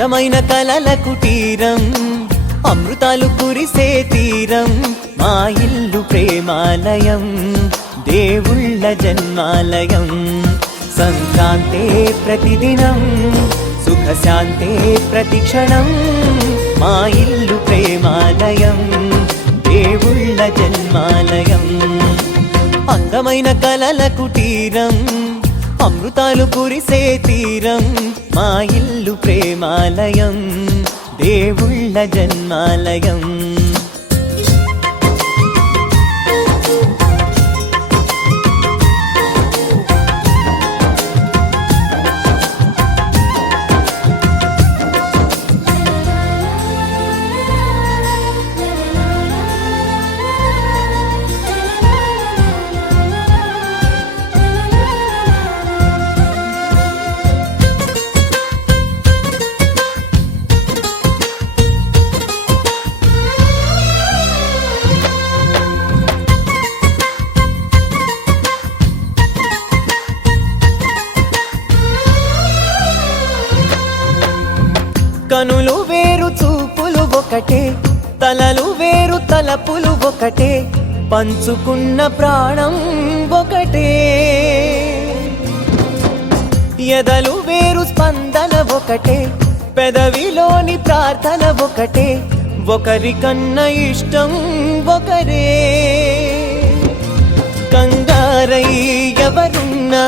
అందమైన కలల కుటీరం, అమృతాలు కురిసే తీరం, మా ఇల్లు ప్రేమాలయం, దేవుళ్ళ జన్మాలయం. సంక్రాంతే ప్రతిదినం, సుఖశాంతే ప్రతిక్షణం, మా ఇల్లు ప్రేమాలయం, దేవుళ్ళ జన్మాలయం. అందమైన కలల కుటీరం, అమృతాలు కురిసే తీరం, మా ఇల్లు ప్రేమాలయం, దేవుళ్ళ జన్మాలయం. కనులు వేరు చూపులు ఒకటే, తలలు వేరు తలపులు ఒకటే, పంచుకున్న ప్రాణం ఒకటే. ఎదలు వేరు స్పందన ఒకటే, పెదవిలోని ప్రార్థన ఒకటే, ఒకరికన్నా ఇష్టం ఒకరే. కంగారై ఎవరున్నా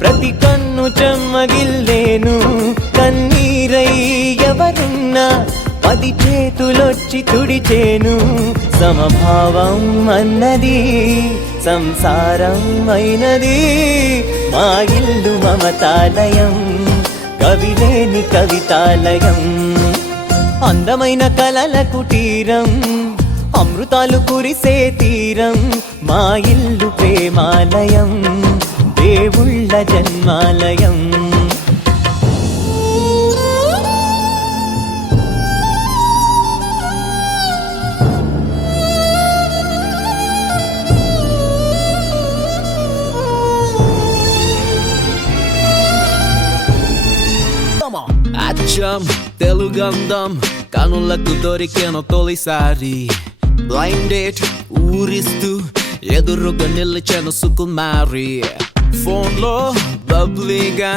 ప్రతి కన్ను చెమ్మగిల్లేను, కన్నీరై ఎవరున్నా 10 చేతులొచ్చి తుడిచేను. సమభావం అన్నది సంసారం అయినది, మా ఇల్లు మమతాలయం, కవిలేని కవితాలయం. అందమైన కలల కుటీరం, అమృతాలు కురిసే తీరం, మా ఇల్లు ప్రేమాలయం, దేవుళ్ళ జన్మాలయం. అచ్చం తెలుగంధం కనులకు దొరికిన తొలిసారి, బ్లైండ్ డేట్ ఊరిస్తూ ఎదురుగా నిలిచిన సుకుమారి. ఫోన్ లో బబ్లీగా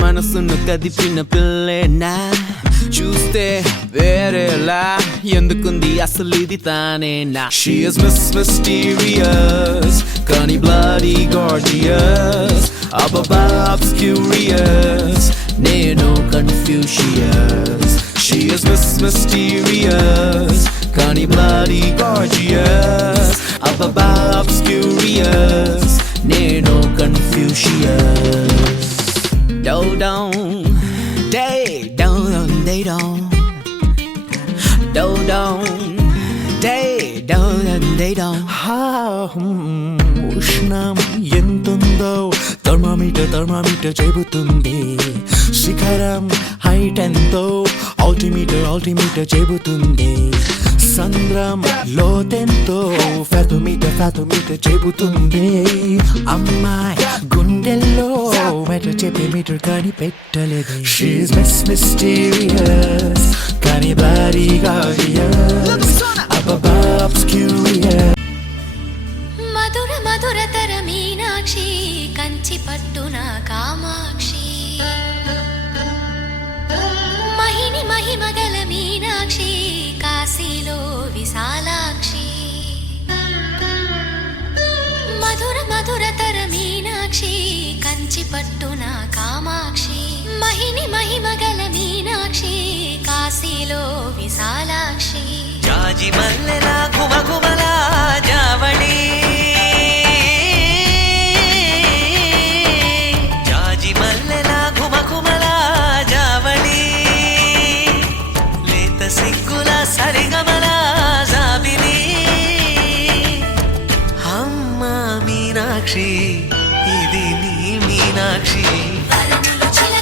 మనసును కదిపిన పిల్లేనా, చూస్తే వేరేలా ఎందుకుంది అసలు ఇది తానేనా. She is mysterious కానీ bloody gorgeous, above curious నేను Confucius. She is mysterious కానీ bloody gorgeous, above curious నేను Confucius. Down day down day down day down. ఉష్ణం ఎంతుందో థర్మామీటర్ చెబుతుంది, శిఖరం హైట్ ఎంతో ఆల్టిమీటర్ చెబుతుంది, సంద్రం లోతెంతో ఫాథోమీటర్ చెబుతుంది. అమ్మాయి గుండెల్లో మెటర్ చెప్పే మీటర్ కానీ పెట్టలేదు. She's mysterious కానీ bloody gorgeous, above curious. మధుర మధురతర మీనాక్షి, కంచి పట్టున కామాక్షి, మహిని మహిమగల మీనాక్షి, కాశీలో విశాలాక్షి. మధుర మధురతర మీనాక్షి, కంచి పట్టున కామాక్షి, మహిని మహిమగల మీనాక్షి, కాశీలో విశాలాక్షి. జాజి మల్లెలా గుమగుమలా జావళి, జాజి మల్లెలా గుమగుమలా జావళి, లేత సిగ్గుల సరిగమల జాబిలి. అమ్మా మీనాక్షి ఇది నీ మీనాక్షి. వరములు చిల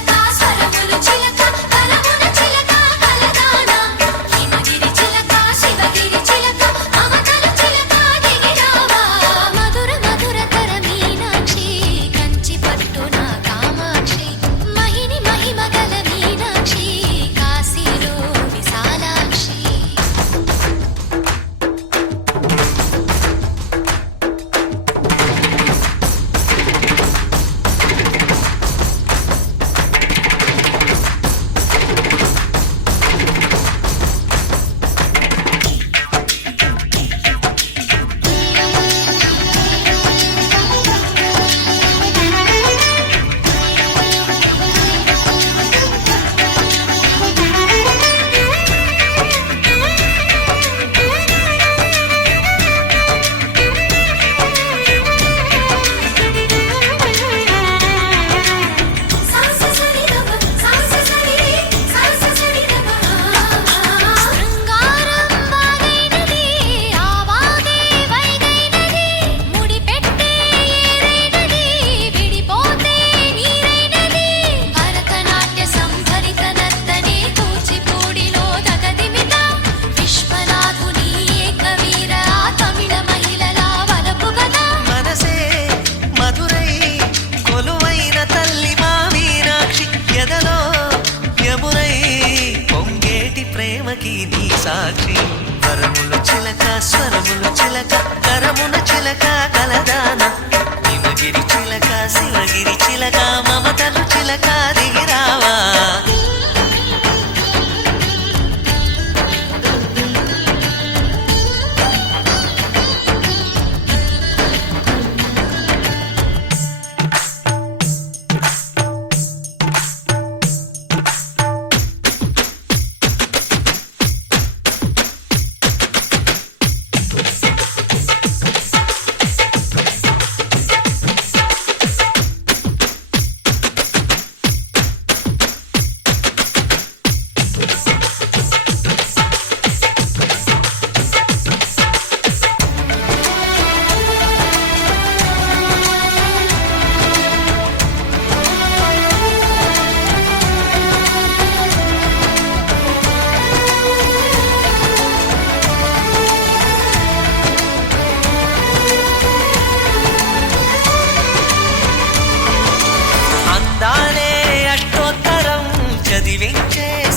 స్వరములు చిలక కరమున చిలక కలదాన హిమగిరి చిలక శివగిరి చిలక మమతలు చిలక దిగిరావా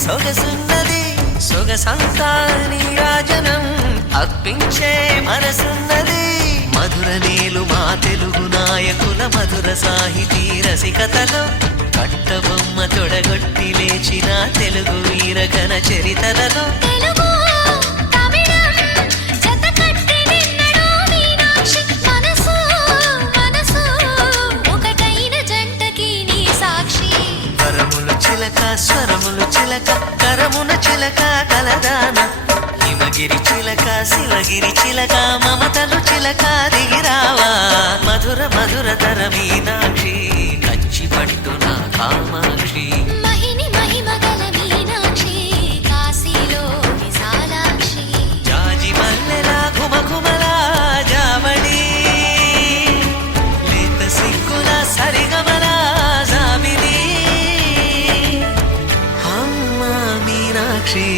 సొగసున్నది సొగసంతా నీరాజనం అర్పించే మనసున్నది మధుర నీలు మా తెలుగు నాయకుల మధుర సాహితీ రసికతలో కట్టబొమ్మ తొడగొట్టి లేచిన తెలుగు వీరగణ చరితలలో స్వరములు చిలక కరమున చిలక కలదాన హిమగిరి చిలక శివగిరి చిలక మమతలు చిలక దిగిరావా మధుర మధుర తర మీనాక్షి కంచి పట్టున కామాక్షి మహిని మహిమగల మీనాక్షి కాశీలో విశాలాక్షి జాజి మల్లెలా ఘుమఘుమలా జావళి లేత సిగ్గుల సరిగమలా జాబిలి మీనాక్షి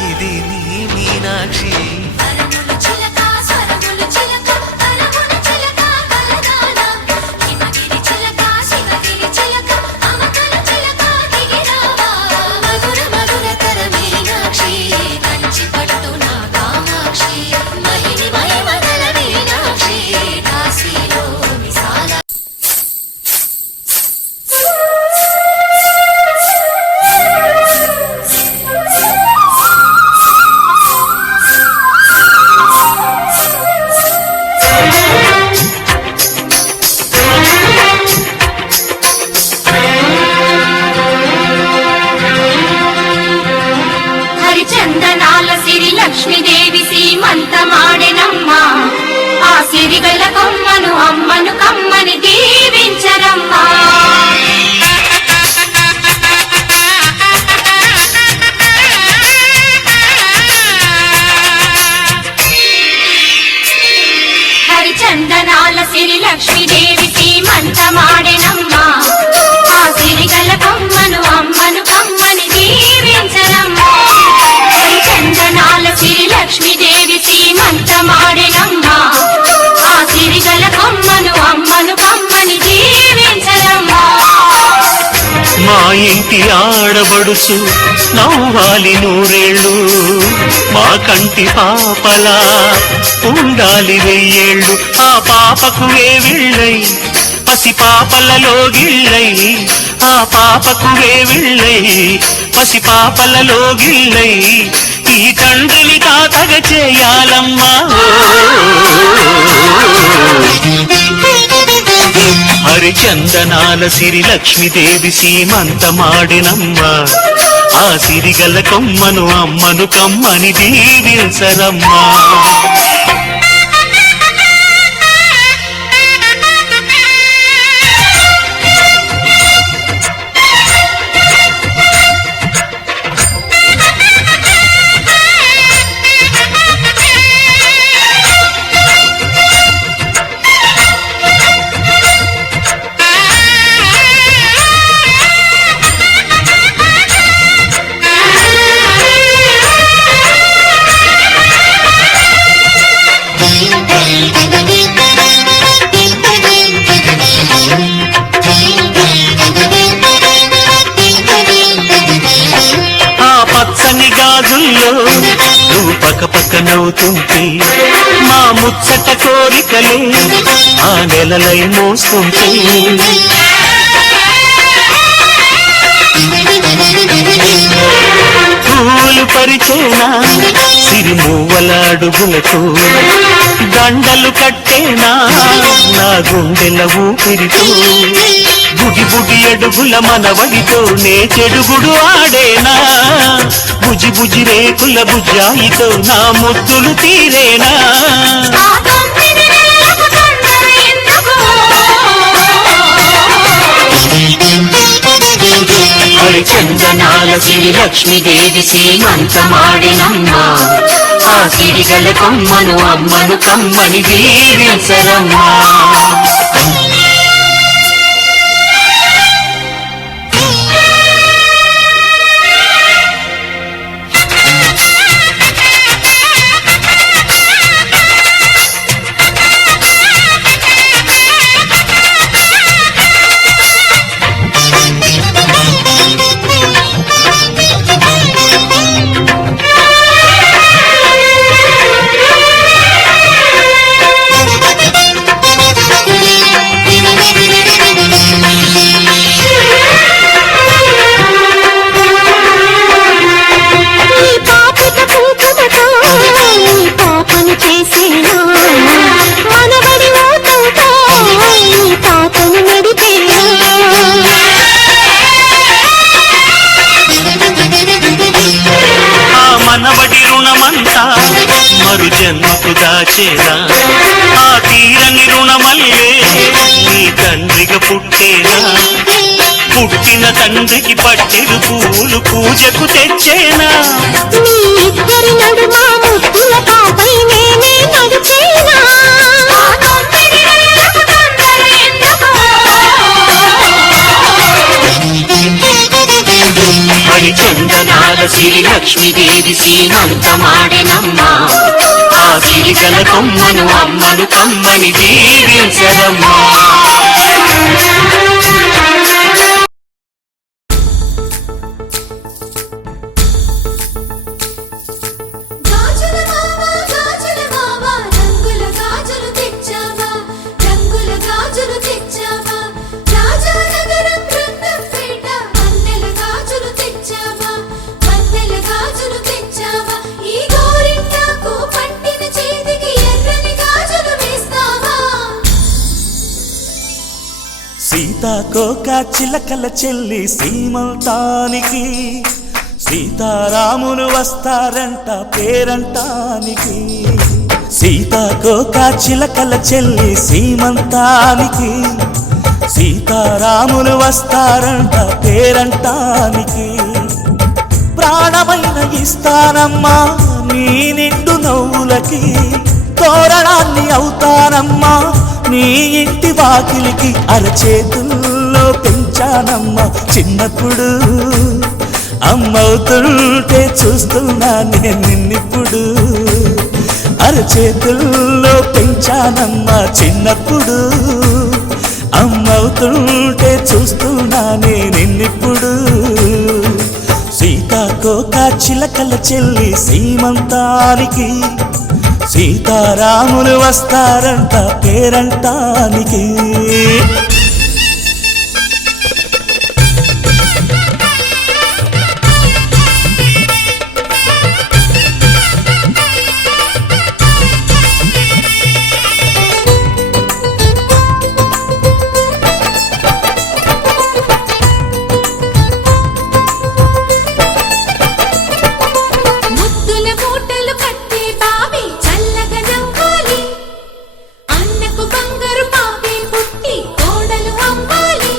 ఇది నీ మీనాక్షి కరములు చిలక స్వరములు చిలక కరమున చిలక కలదాన హిమగిరి చిలక శివగిరి చిలక మమతలు చిలక దిగిరావా మధుర మధుర తర మీనాక్షి కంచి పట్టున కామాక్షి మహిని మహిమగల మీనాక్షి కాశీలో విశాల హరిచందనాల సిరి లక్ష్మీదేవి సీమంతమాడెనమ్మ ఆ సిరిగల కొమ్మను అమ్మను కమ్మని దీవించరమ్మా హరిచందనాల సిరి లక్ష్మీదేవి సీమంతమాడెనమ్మ ఆ సిరిగల కొమ్మను అమ్మను కమ్మని దీవించరమ్మా చందనాల సిరి లక్ష్మీదేవి సీమంతమాడెనమ్మ ఆ సిరిగల కొమ్మను అమ్మను కమ్మని దీవించరమ్మా మా ఇంటి ఆడబడుచు నవ్వాలి నూరేళ్ళు మా కంటి పాపలా ఉండాలి వెయ్యేళ్ళు ఆ పాపకు వేవిళ్ళై పసి పాపలలో గిళ్ళై ఆ పాపకు వేవిళ్ళై పసి పాపలలో గిళ్ళై ఈ తండ్రిని కాతగ చేయాలమ్మా హరిచందనాల సిరి లక్ష్మీదేవి సీమంతమాడినమ్మ ఆ సిరిగల కొమ్మను అమ్మను కమ్మని దీవించరమ్మా అవుతుంటే మా ముచ్చట కోరికలే ఆ నెలలై మోస్తుంటే పూలు పరిచేనా సిరిమూవల అడుగులకు దండలు కట్టేనా నా గుండెల ఊపిరితో బుడి బుడి అడుగుల మనవడితో నే చెడుగుడు ఆడేనా బుజి బుజి రేకుల బుజ్జాయితో నా ముద్దులు తీరేనా ఆ తొమ్మిది నెలలకు తొందర ఎందుకు? హరిచందనాల సిరి లక్ష్మీదేవి సీమంతమాడినమ్మా ఆ సిరిగల కొమ్మను అమ్మను కమ్మని దీవించరమ్మా మరు జన్మకు దాచేనా ఆ తీరని రుణమల్లే నీ తండ్రిగా పుట్టేనా పుట్టిన తండ్రికి పట్టెడు పూలు పూజకు తెచ్చేనా నీ ఇద్దరి నడుమ ముద్దుల పాపై నేనే నడిచేనా ఆ తొమ్మిది నెలలకు తొందర ఎందుకు? హరిచందనాల సిరి లక్ష్మీదేవి సీమంతమాడినమ్మా ఆ సిరిగల కొమ్మను అమ్మను కమ్మని దీవించరమ్మా గాజుల మావా రంగుల గాజులు తెచ్చావా రంగుల గాజులు తెచ్చావా రాజానగరం రంగంపేట మన్నెల గాజులు తెచ్చావా మన్నెల గాజులు తెచ్చావా ఈ గోరింటాకు పట్టిన చేతికి ఎర్రని గాజులు వేస్తావా సీతాకోక చిలకల చెల్లి సీమంతానికి సీతారాములు వస్తారంట పేరంటానికి సీతాకోక చిలకల చెల్లి సీమంతానికి సీతారాములు వస్తారంట పేరంటానికి ప్రాణమైన ఇస్తానమ్మా నీ నిండు నవ్వులకి తోరణాన్ని అవుతానమ్మా నీ ఇంటి వాకిలికి అరచేతుల్లో పెంచానమ్మా చిన్నప్పుడు అమ్మవుతుంటే చూస్తున్నా నేను నిన్నిప్పుడు అరచేతుల్లో పెంచానమ్మా చిన్నప్పుడు అమ్మవుతుంటే చూస్తున్నా నేను నిన్నిప్పుడు సీతాకోక చిలకల చెల్లి సీమంతానికి సీతారాములు వస్తారంట పేరంటానికి ముద్దుల మూటలు కట్టి బావి చల్లగా నవ్వాలి అన్నకు బంగారు పాపే పుట్టి కోడలు అవ్వాలి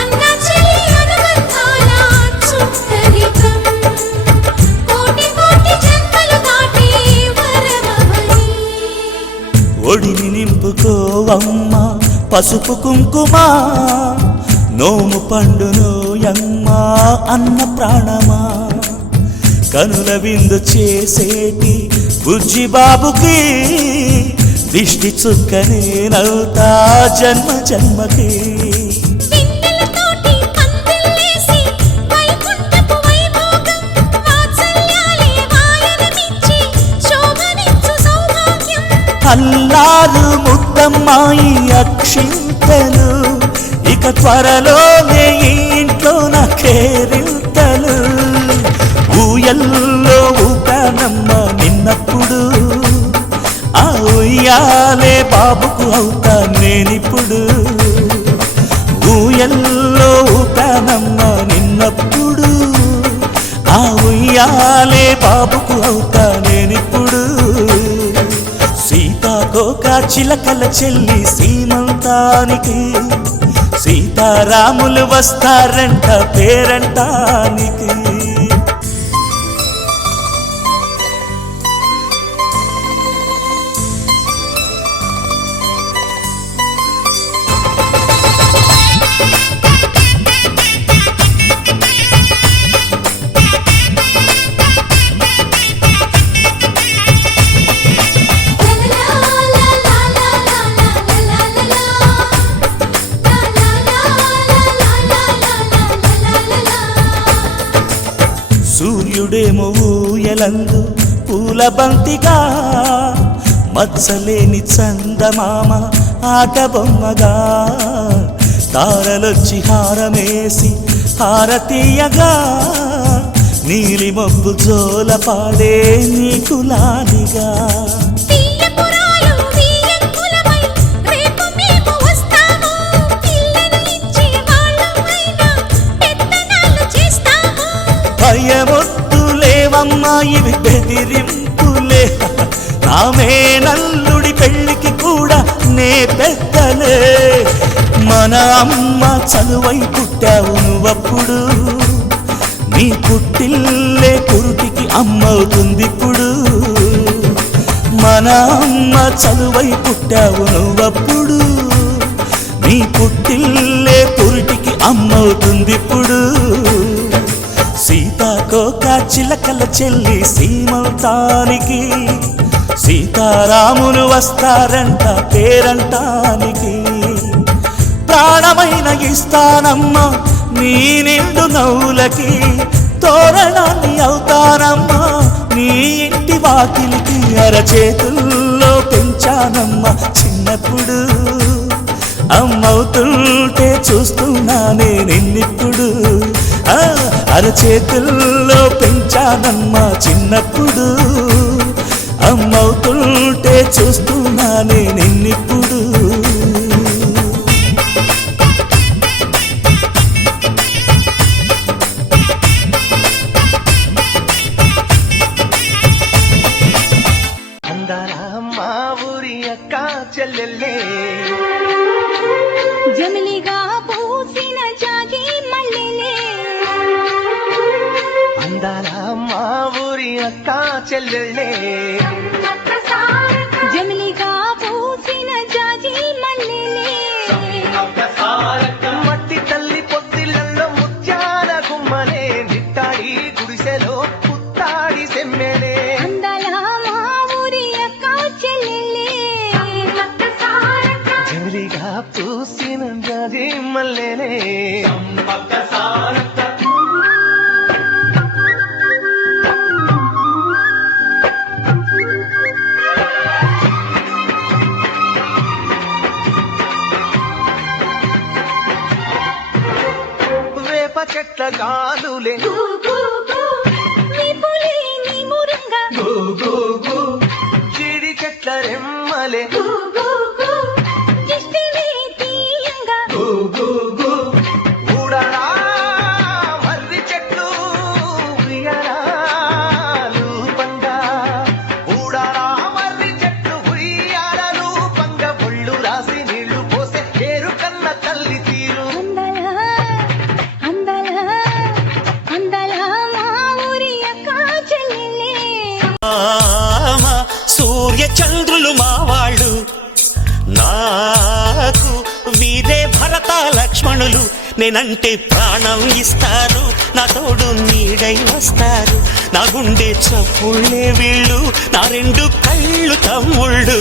అన్న చెల్లి అనుబంధాల చుట్టరికం కోటి కోటి జన్మలు దాటి వరమవని ఒడిని నింపుకోవమ్మ పసుపు కుంకుమ నోము పండునోయమ్మ అన్న ప్రాణమా కనుల విందు చేసేటి బుజ్జి బాబుకి దిష్టి చుక్కనేనవుతా జన్మ జన్మకి పిన్నెలతోటి పందిళ్ళేసి వైకుంఠపు వైభోగం వాత్సల్యాలే వాయనమిచ్చి అల్లారు ముద్దమ్మాయి అక్షింతలు, ఇక త్వరలోనే ఈ ఇంట్లో నా కేరింతలు. ఊయల్లో ఊపానమ్మ నిన్నప్పుడు, ఆ ఉయ్యాలే బాబుకు అవుతా నేనిప్పుడు. ఊయల్లో ఊపానమ్మ నిన్నప్పుడు, ఆ ఉయ్యాలే బాబుకు అవుతా నేనిప్పుడు. సీతాకోక చిలకల చెల్లి సీమంతానికి, సీతారాములు వస్తారంట పేరంటానికి. సూర్యుడేమో ఊయలందు పూల బంతిగా, మత్సలేని చందమామ ఆట బొమ్మగా. తారలొచ్చి హారమేసి హారతీయగా, నీలి మబ్బు జోల పాడే నీకులానిగా. తీయపురాలు తీయంకులమై రేపు మేము వస్తాము, పిల్లను ఇచ్చే వాళ్ళమైనా పెత్తనాలు చేస్తాము. భయమొద్దులేవమ్మా ఇవి బెదిరింపులే, నామే నల్లుడి పెళ్ళికి కూడా నే పెద్దలే. మన అమ్మ చలువై పుట్టావు నువ్వప్పుడు, నీ పుట్టిల్లే పురుటికి అమ్మవుతుందిప్పుడు. మన అమ్మ చలువై పుట్టావు నువ్వప్పుడు, నీ పుట్టిల్లే పురుటికి అమ్మవుతుందిప్పుడు. సీతాకోక చిలకల చెల్లి సీమంతానికి, సీతారాములు వస్తారంట పేరంటానికి. ప్రాణమైన ఇస్తానమ్మా నీ నిండు నవ్వులకి, తోరణాన్ని అవుతానమ్మా నీ ఇంటి వాకిలికి. అరచేతుల్లో పెంచానమ్మా చిన్నప్పుడు, అమ్మవుతుంటే చూస్తున్నానే నిన్నిప్పుడు. అరచేతుల్లో పెంచానమ్మా చిన్నప్పుడు, అమ్మవుతుంటే చూస్తున్నానే నిన్నిప్పుడు. అందాల మా ఊరి అక్క చెల్లెల్లే, జమిలిగా పూసిన జాజి మల్లెలే, అందాల మా ఊరి అక్క చెల్లెల్లే. జమిలిగా పూసిన జాజి మల్లెలే, మట్టి తల్లి పొత్తిళ్ళల్లో ముత్యాల గుమ్మలే, నిట్టాడి గుడిసెలో పుత్తాడి సెమ్మెలే. అందాల మా ఊరి అక్క చెల్లెలే, జమిలిగా పూసిన జాజి మల్లెలే. వేప చెట్ల గాలులే విపులే నీ మురంగా, జీడి చెట్ల రెమ్మలే, దిష్టివే తీయంగా, ఊడరా మర్రి చెట్లు ఉయ్యాలలు పంగా. ఊడరా మర్రి చెట్లు ఉయ్యాలలు పంగ, ఒళ్ళు రాసి నీళ్లు పోసే ఏరు కన్న తల్లి తీరు. అందాల అందాల మా ఊరి అక్క చెల్లెలే. సూర్య చంద్రులు మా వాళ్ళు, నాకు వీరే భరత లక్ష్మణులు. నేనంటే ప్రాణం ఇస్తారు, నా తోడు నీడై వస్తారు. నా గుండె చప్పుళ్ళే వీళ్ళు, నా రెండు కళ్ళు తమ్ముళ్ళు.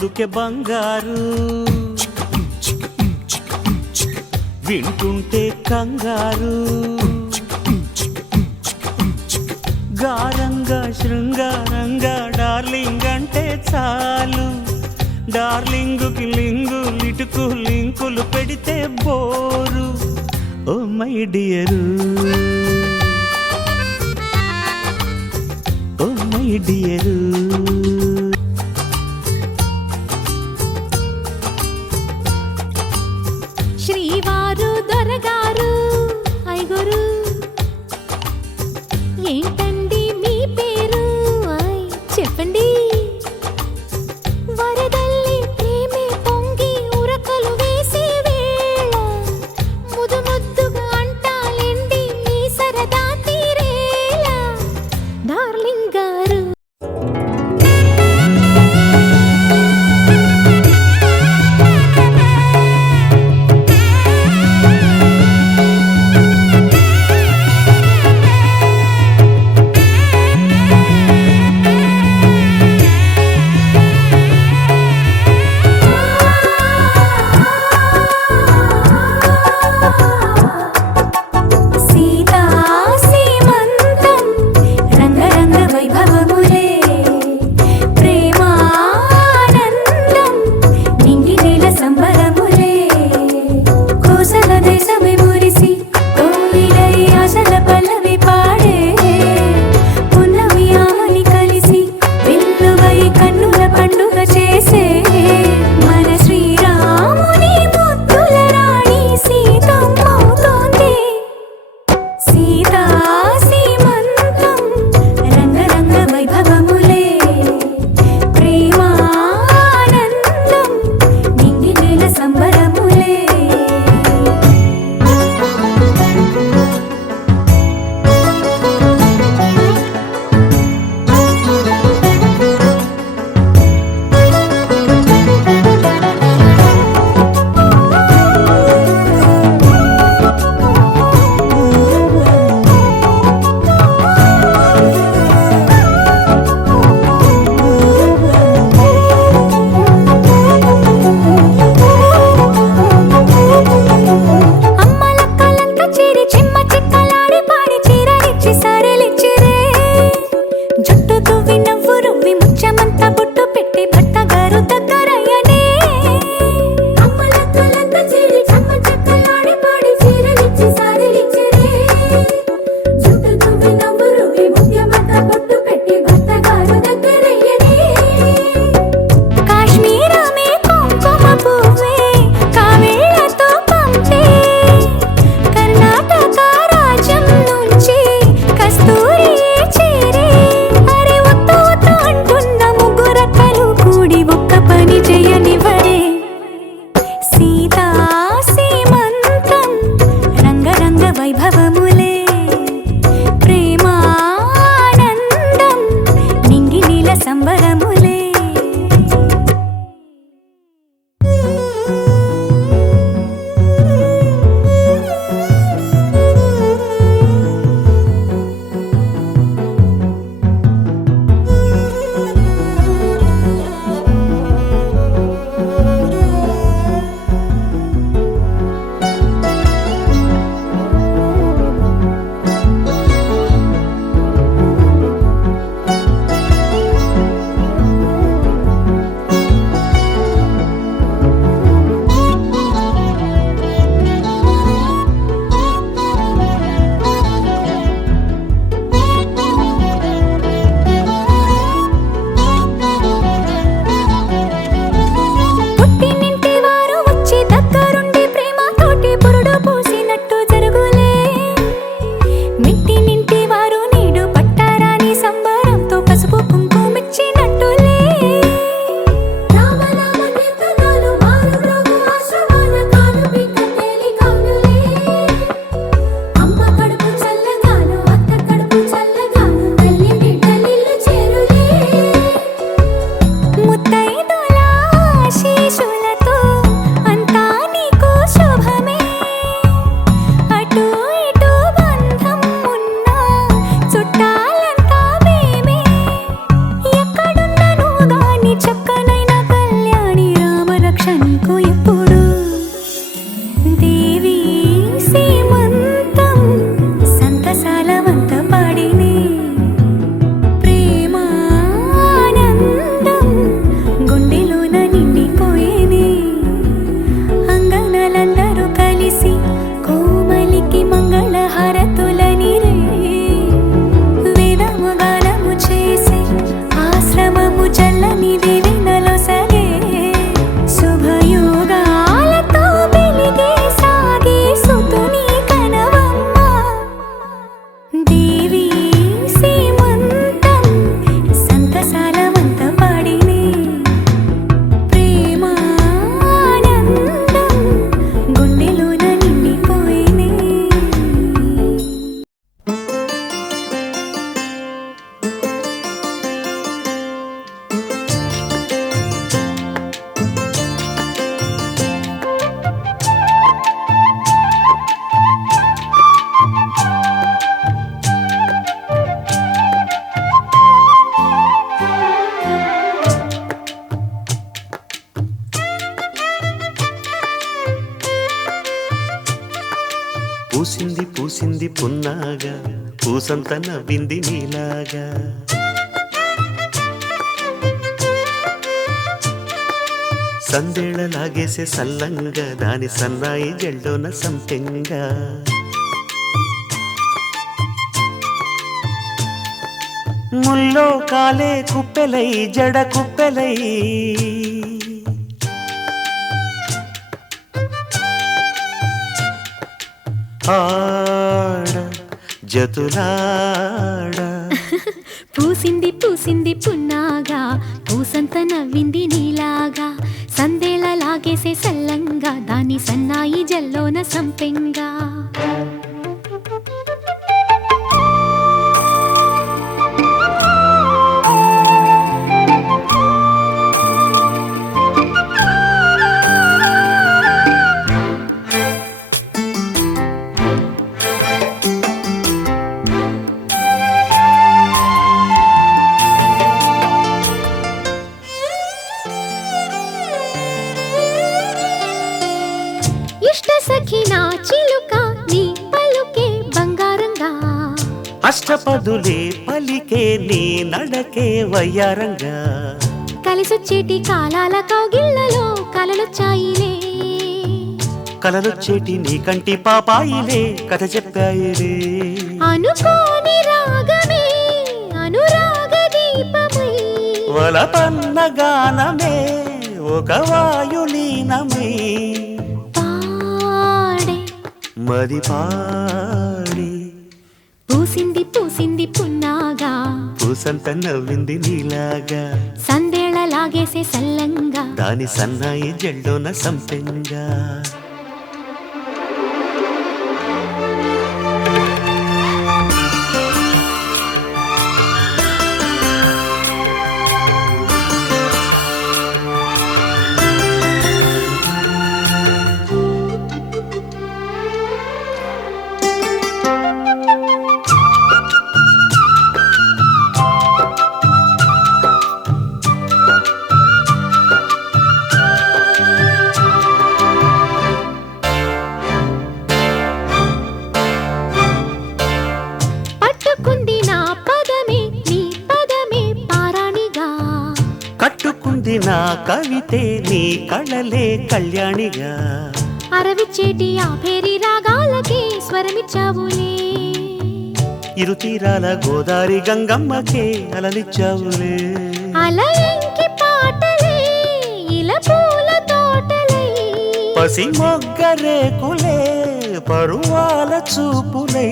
అందుకే బంగారు వింటుంటే కంగారు గారంగా శృంగారంగా డార్లింగ్ అంటే చాలు డార్లింగుకి లింగు లిటుకు లింకులు పెడితే బోరు oh my dear oh my dear శ్రీవారు దొరగారు ఐగురు ఏంటండి మీ పేరు చెప్పండి వరదల్లి ప్రేమే పొంగి ఉరకలు వేసే వేళ ముదు ముద్దుగా అంటాలేండి మీ సరదా తీరేలా డార్లింగ్ గారు సీతా సీమంతం రంగరంగ వైభవములే ప్రేమానందం నింగి నేల సంబరములే కోసల దేశమే మురిసి తోలిలై ఆశల పల్లవి పాడే పున్నమి ఆమని కలిసి వెల్లువై కన్నుల పండుగ చేసే మన శ్రీరాముని ముద్దుల రాణి సీతమ్మవుతోంది సీతా సీమంతం రంగరంగ వైభవములే ప్రేమానందం నింగి నేల సంబరములే పూసింది పూసింది పున్నాగా పూసంత నవ్వింది నీలాగా సందేళ లాగేసే సల్లంగా దాని సన్నాయి జల్లోన సంపెంగా ముల్లో కాలే కుప్పెలై జడ కుప్పెలై ఆడ జతులాడ పూసింది పూసింది పున్నాగా పూసంత నవ్వింది నీలాగా సందేళ లాగేసే సల్లంగా దాని సన్నాయి జల్లోన సంపెంగా ఇష్ట సఖినా చిలుక నీ పలుకే బంగారంగా అష్టపదులే పలికే నీ నడకే వయ్యారంగా కలిసొచ్చేటి కాలాల కౌగిళ్లలో కలలొచ్చాయిలే కలలొచ్చేటి నీ కంటి పాపాయిలే కథ చెప్పాయిలే అనుకోని రాగమే అనురాగ దీపమై వలపన్న గానమే ఒక వాయులీనమై పాడే మది పాడి పూసింది పూసింది పున్నాగా పూసంత నవ్వింది నీలాగా సందేళ లాగేసే సల్లంగా దాని సన్నాయి జల్లోన సంపెంగా పట్టుకుంది నా పదమే నీ పదమే పారాణిగా కట్టుకుంది నా కవితే నీ కళలే కళ్యాణిగా అరవిచ్చేటి ఆ పేరి రాగాలకే స్వరమిచ్చావులే ఇరు తీరాల గోదారి గంగమ్మకే అలలిచ్చావులే అలయంకి పాటలే ఇలా పూల తోటలై పసి మొగ్గరేకులే పరువాల చూపులై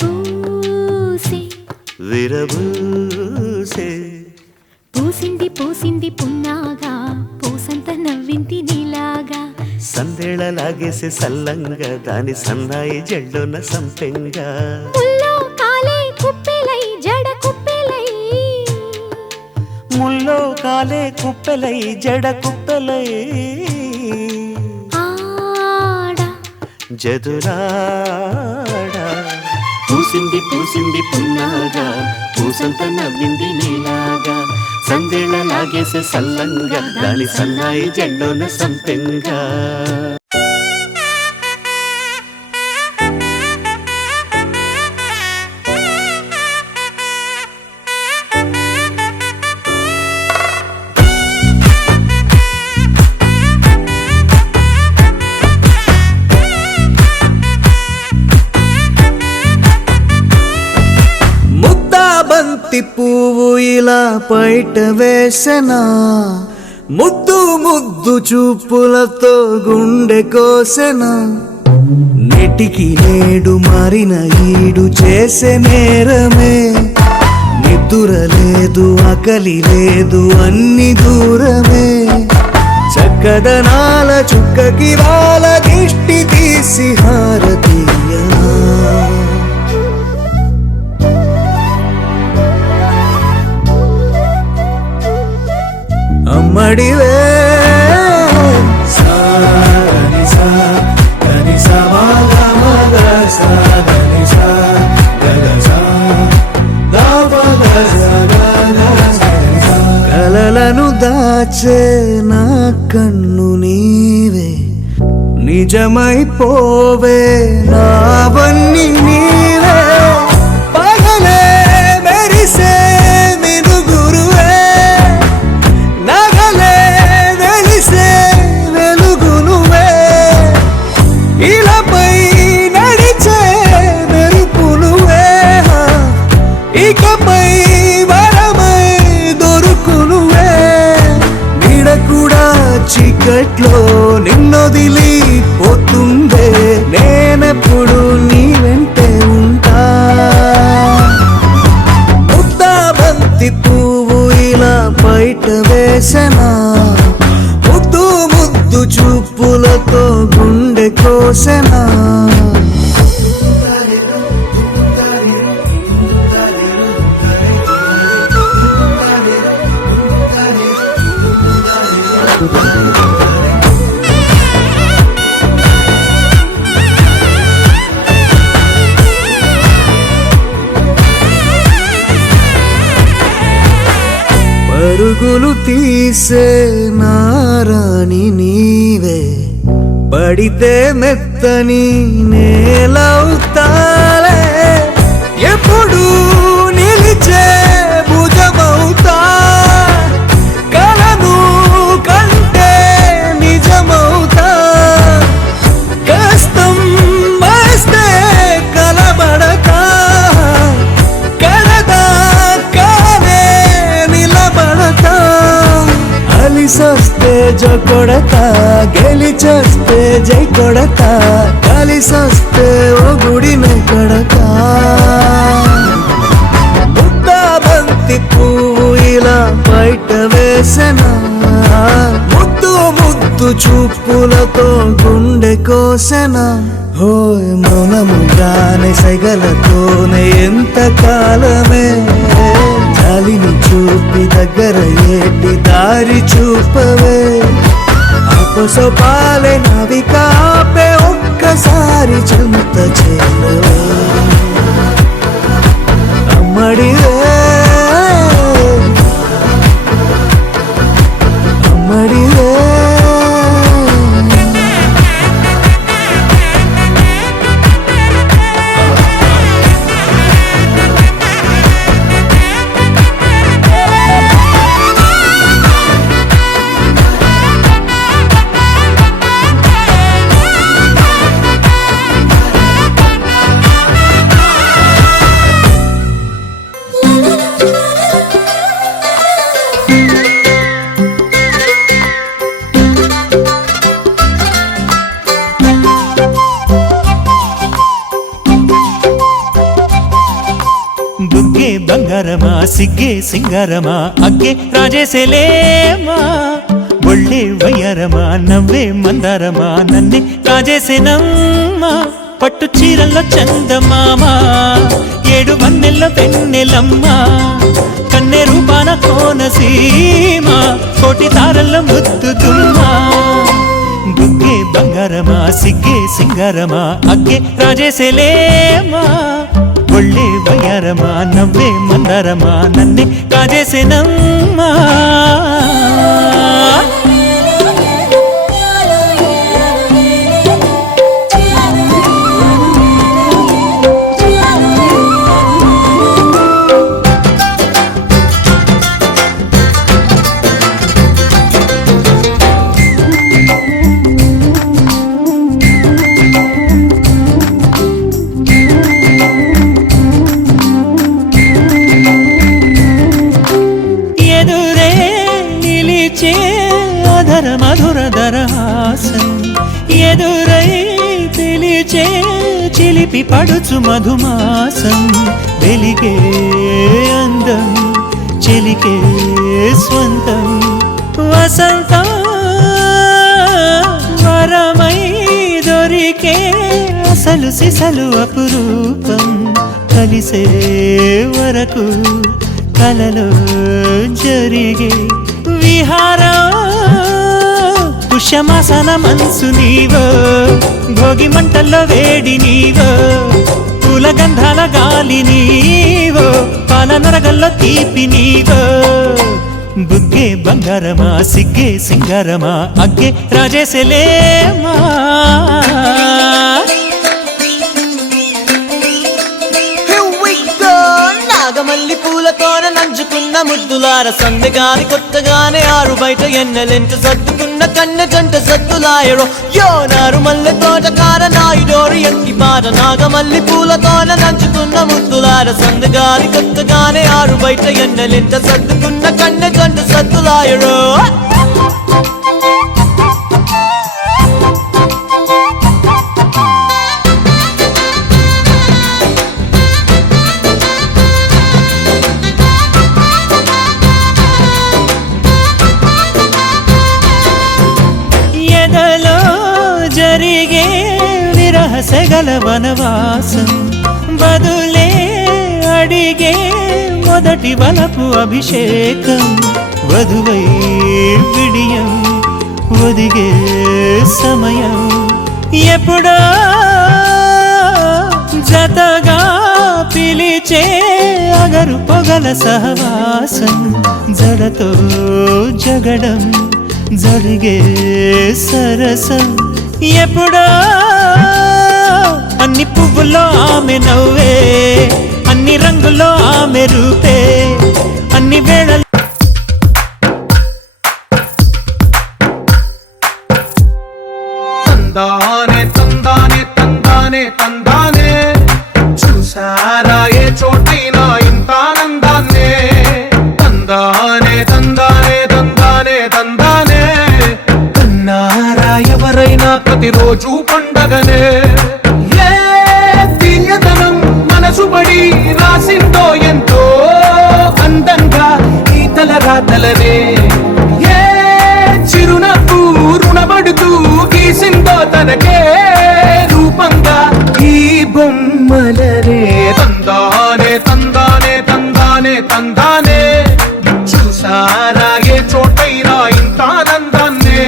పూసి విరబూసే పూసింది పూసింది పున్నాగా పూసంత నవ్వింది నీలాగా సందేళ లాగేసే సల్లంగా దాని సన్నాయి జల్లోన సంపెంగా ముల్లో కాలే కుప్పెలై జడ కుప్పెలై ముల్లో కాలే కుప్పెలై జడ కుప్పెలై ఆడ జదురాడ పూసింది పూసింది పున్నాగా పూసంత నవ్వింది నీలాగా సందేళ లాగేసే సల్లంగా దాని సన్నాయి జల్లోన సంపెంగా బంతి పువ్వు ఇలా బయట వేసెనా ముద్దు ముద్దు చూపులతో గుండె కోసెనా నెటికి నేడు మారిన ఈడు చేసే నేరమే నిద్ర లేదు ఆకలి లేదు అన్ని దూరమే చక్కదనాల చుక్కకి వాళ్ళ దిష్టి తీసి హారతీయనా అమ్మడివే కలలను దాచే నా కన్ను నీవే నీ నిజమైపోవే నావన్నీ నీవే పగలే మెరిసే మినుగురువే నగలే వెలిసే వెలుగునువే ఇలాపై నడిచే మెరుపునువే ఇకపై వరమై దొరుకునువే నీడ కూడా చీకట్లో నిన్నొదిలి పోతుందే నేనెప్పుడు నీ వెంటే ఉంటా ముద్దా బంతి పువ్వు ఇలా బయట వేసనా ముద్దు ముద్దు చూపులతో గుండె కోసెనా పరుగులు తీసే నారాణి నీవే పడితే మెత్తని నేలవుతాలే ఎప్పుడు నిలిచే భుజమవుతా కలను కంటే నిజమవుతా కష్టం వస్తే కలబడక కడదాకానే నిలబడతా అలిసొస్తే జో కొడతా గెలిచొస్తే జై కొడతా కలిసొస్తే ఓ గుడిని కొడతా ముద్దా బంతి పువ్వు ఇలా బయట వేసనా ముద్దు ముద్దు చూపులతో గుండె కోసెనా హోయ్ మౌనముగానే సైగలతోనే ఎంత కాలమే జాలిని చూపి దగ్గర ఏటి దారి చూపవే అపసోపాలే నవికాపే ఒక్కసారి చెంత చేరవే అమ్మడివే అమ్మడివే బుగ్గే బంగారమా సిగ్గే సింగారమా అగ్గే రాజేసేలేమా ఒళ్ళే వయ్యారమా నవ్వే మందారమా నన్నే కాజేసేనమ్మా పట్టు చీరల్లో చందమామా ఏడు వన్నెల్లో వెన్నెలమ్మా కన్నె రూపాన కోనసీమ కోటి తారల్లో ముద్దుతుమ్మా బుగ్గే బంగారమా సిగ్గే సింగారమా అగ్గే రాజేసేలేమా ఒళ్ళే వయ్యారమా నవ్వే మందారమా నన్నే కాజేసేనమ్మా ఎదురే నిలిచే అధర మధుర దరహాసం ఎదురై పిలిచే చిలిపి పడుచు మధుమాసం వెలిగే అందం చిలికే స్వంతం వసంతం వరమై దొరికే అసలు సిసలు అపురూపం కలిసే వరకు కలలో జరిగే విహారం పుష్యమాసన మనసు నీవో భోగి మంటల్లో వేడి నీవో పూల గంధాల గాలి నీవో పాల నరగల్లో తీపి నీవో బుగ్గే బంగారమా సిగ్గే సింగారమా అగ్గే రాజేశలేమా నాగమల్లి పూలతోన నంచుకున్న ముద్దులార సందెగాని కొత్తగానే ఆరు బయట ఎన్నెలెంట సర్దుకున్న కన్న జంట సద్దులాయరో యో నారు మల్లె తోటకార నాయుడోరు ఎట్టి పాట నాగమల్లి పూలతోన నంచుకున్న ముద్దులార సందెగాని కొత్తగానే ఆరు బయట ఎన్నెలెంట సర్దుకున్న కన్న జంట సద్దులాయరో జరిగే విరహసగల వనవాసం బదులే అడిగే మొదటి వలపు అభిషేకం వధువై విడియం ఒదిగే సమయం ఎప్పుడో జతగా పిలిచే అగరు పొగల సహవాసం జడతో జగడం జరిగే సరసం ఎప్పుడో అన్ని పువ్వుల్లో ఆమె నవ్వే అన్ని రంగుల్లో ఆమె రూపే అన్ని వేళ తందానే తందానే తందానే తందానే చూసారా ఏ చోటైనా ఇంత ఆనందాన్నే తందానే తందానే తందానే తందానే కన్నారా ఎవరైనా ప్రతిరోజు పండగనే ఏ తీయదనం మనసు పడి రాసిందో ఎంతో అందంగా ఈ తలరాతలనే ఏ చిరునవ్వు రుణపడుతూ గీసిందో తనకే రూపంగా ఈ బొమ్మలనే తందానే తందానే తందానే తందానే చూసారా ఏ చోటైనా ఇంత ఆనందాన్నే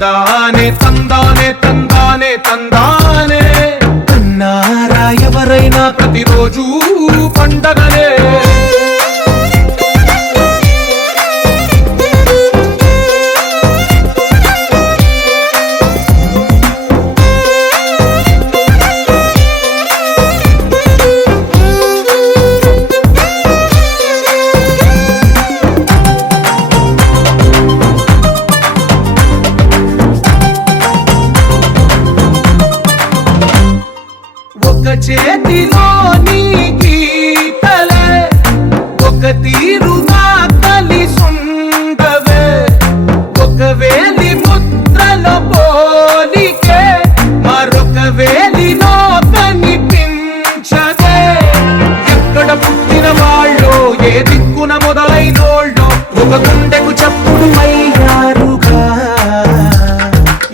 తందానే తందానే తందానే తందానే కన్నారా ఎవరైనా ప్రతిరోజు పండగనే చేతిలో నీ గీతలే ఒక తీరుగా కలిసుండవే ఒక వేలి ముద్రల పోలికే మరొక వేలిలో కనిపించదే ఎక్కడ పుట్టిన వాళ్ళో ఏ దిక్కున మొదలైనోళ్ళో ఒక గుండెకు చప్పుడు అయ్యారుగా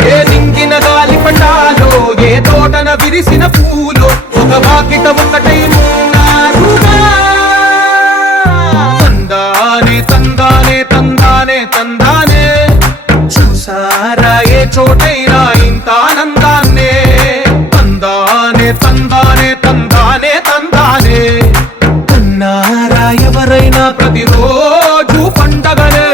ఏ దింగిన గాలి పటాలో ఏ తోటన విరిసిన పూలో ఒక వాకిట ఒకటై ఉన్నారుగా తందానే తందానే తందానే తందానే చూసారా ఏ చోటైనా ఇంత ఆనందాన్నే తందానే తందానే తందానే తందానే కన్నారా ఎవరైనా ప్రతిరోజు పండగనే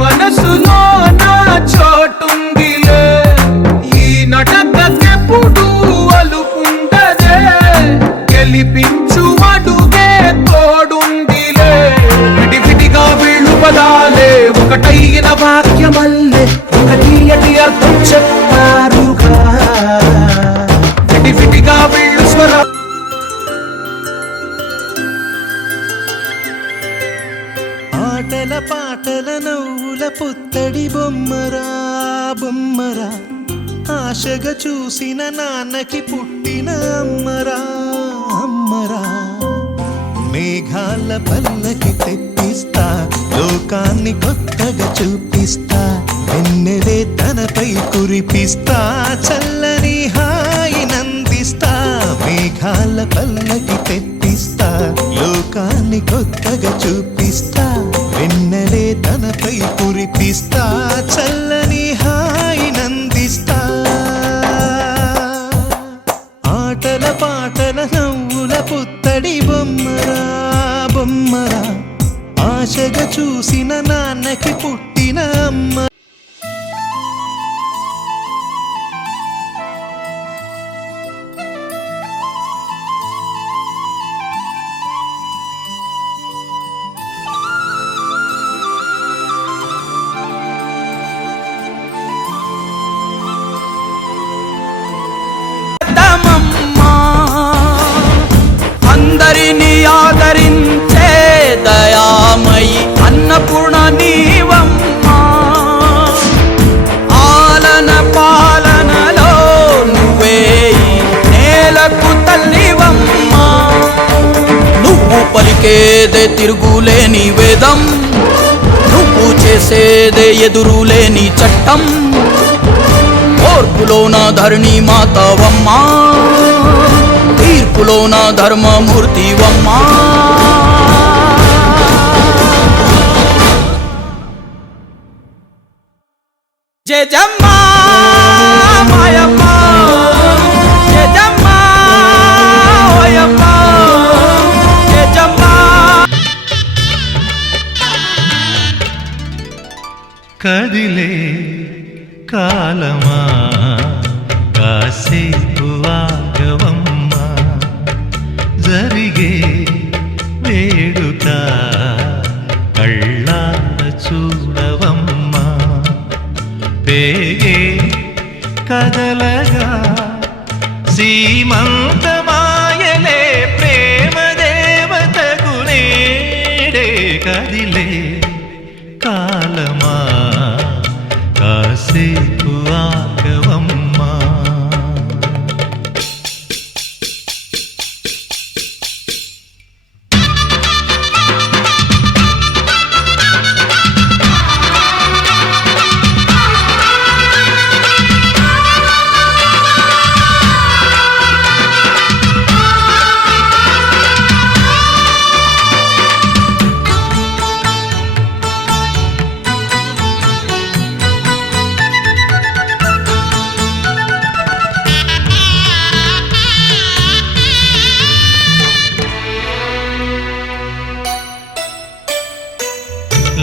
మనసులో నా చోటుందిలే ఈ నటకెప్పుడు అలుపుండదే గెలిపించు అడుగే తోడుందిలే విడివిడిగా వీళ్ళు పదాలే ఒకటైన వాక్యమల్లే ఒక తీయటి అర్థం చెప్పారుగా విడివిడిగా వీళ్ళు స్వర ఆటల పాటల నవ్వుల పుత్తడి బొమ్మరా బొమ్మరా ఆశగా చూసిన నాన్నకి పుట్టిన అమ్మరా అమ్మరా మేఘాల పల్లకి తెప్పిస్తా లోకాన్ని కొత్తగా చూపిస్తా వెన్నెలే తనపై కురిపిస్తా చల్లని హాయి నందిస్తా మేఘాల పల్లకి తెప్పిస్తా లోకాన్ని కొత్తగా చూపిస్తా వెన్నెలే తనపై కురిపిస్తా చల్లని హాయి నందిస్తా ఆటల పాటల నవ్వుల పుత్తడి బొమ్మరా బొమ్మరా ఆశగా చూసిన నాన్నకి పుట్టిన అమ్మ అందరిని ఆదరించే దయామయి అన్నపూర్ణ నీవమ్మా ఆలన పాలనలో నువ్వే నేలకు తల్లివమ్మా నువ్వు పలికేదే తిరుగులేని వేదం నువ్వు చేసేదే ఎదురులేని చట్టం ఓర్పులోన ధరణి మాతవమ్మా తీర్పులోన ధర్మమూర్తివమ్మా జయజమ్మా మాయమ్మ జయజమ్మా ఓయమ్మ జయజమ్మా కదిలే కాలమా కాసేపు ఆగవమ్మా జరిగే వేడుక కళ్ళార చూడవమ్మా పేగే కదలగా సీమంతమాయలే ప్రేమ దేవతకు నేడే కదిలే కాలమా కాసేపు ఆగవమ్మా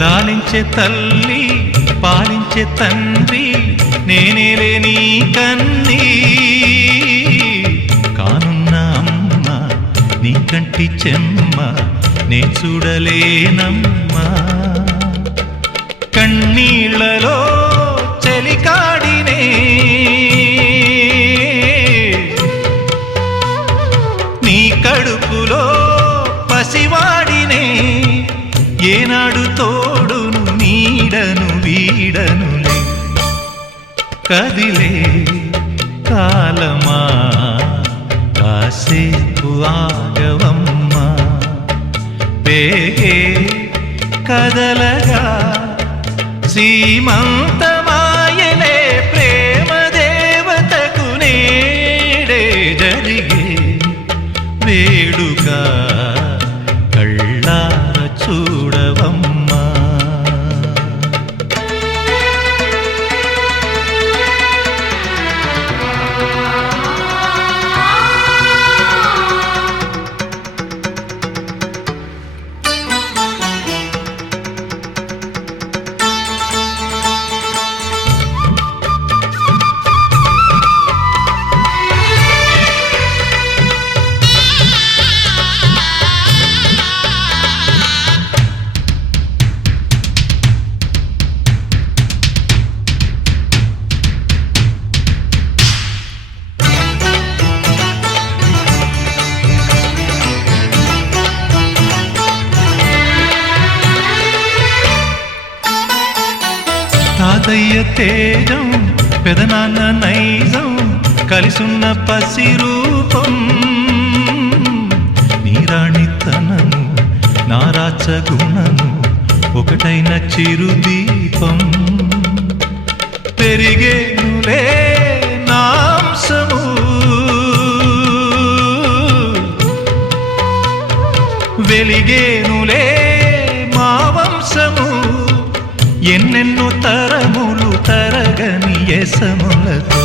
లాలించే తల్లి పాలించే తండ్రి నేనేలే నీ కన్నీ కానున్న అమ్మ నీ కంటి చెమ్మ నే చూడలేనమ్మా కన్నీళ్లలో చెలికాడినే నీ కడుపులో పసివాడినే ఏనాడు తోడును నీడను వీడనులే కదిలే కాలమా కాసేపు ఆగవమ్మా పేగే కదలగా సీమంతమాయలే ప్రేమ దేవతకు నేడే జరిగే వేడుక కళ్ళార చూడవమ్మా తాతయ్య తేజం పెదనాన్న నైజం కలిసున్న పసి రూపం నీరాణితనము రసగుణము ఒకటైన చిరుదీపం పెరిగేనులే నాంసము వెలిగేనులే మా వంశము ఎన్నెన్నో తరములు తరగని యసములతో